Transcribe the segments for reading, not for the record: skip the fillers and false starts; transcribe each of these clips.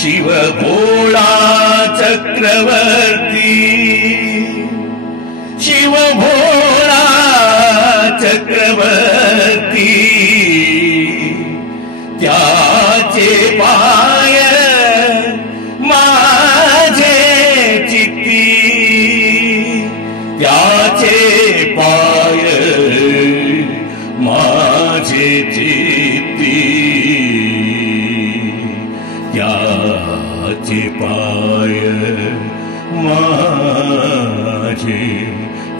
शिव भोळा चक्रवर्ती, शिव भोळा चक्रवर्ती, त्याचे पाय माझे चित्ती, त्याचे पाय माझे चित्ती, त्याचे पाय माझे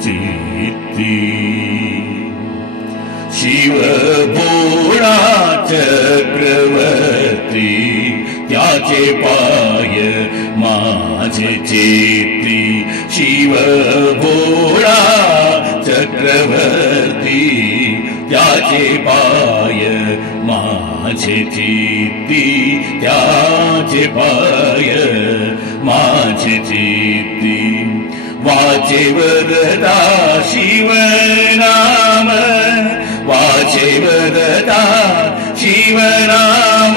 चित्ती. शिव भोळा चक्रवर्ती, त्याचे पाय माझे चित्ती. शिव भोळा चक्रवर्ती, त्याचे पाय माझे चित्ती, त्याचे पाय माझे चित्ती. वाचे वरदा शिवनाम, वाचे वरदा शिवनाम,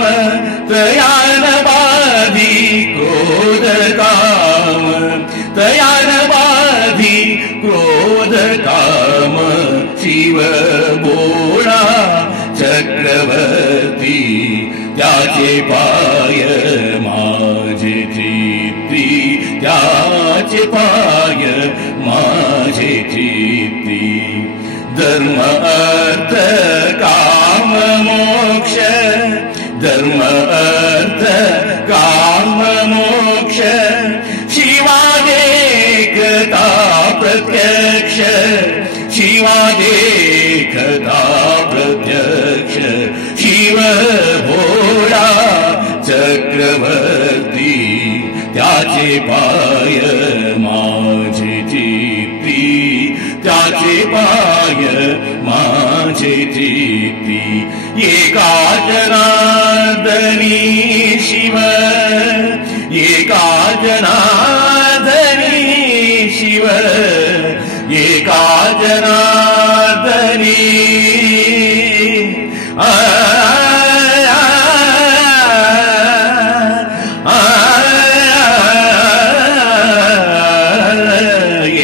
तयान बाधी क्रोध काम, तयान बाधी क्रोध काम. शिव भोळा चक्रवर्ती, त्याचे पाय माझे चित्ती, त्याचे पाय माझे चित्ती. धर्म अर्थ काम मोक्ष, धर्म अर्थ काम मोक्ष, शिवादेखता प्रत्यक्ष, शिवादेखता प्रत्यक्ष. शिव भोळा चक्रवर्ती, त्याचे पाय माझे चित्ती, त्याचे पाय माझे चित्ती. एका जनार्दनी शिव, एका जनार्दनी शिव, एका जनार्दनी.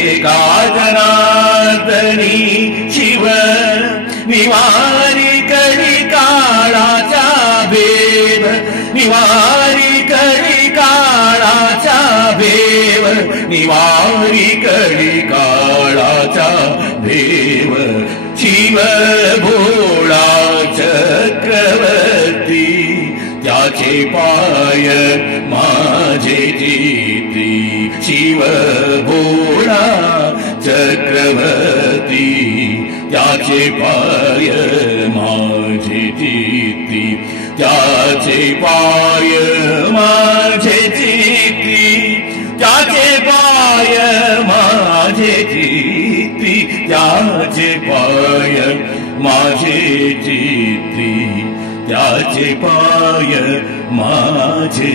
एका जनार्दनी शिव, निवारी करी काळाचा भेद, निवारी करी काळाचा भेव, निवारी करी काळाचा भेव. शिव भोळा चक्रवर्ती, त्याचे पाय माझे चित्ती. शिव भोळा चक्रवर्ती, त्याचे पाय माझे चित्ती, त्याचे पाय माझे चित्ती, त्याचे पाय माझे चित्ती, त्याचे पाय माझे चित्ती, त्याचे पाय माझे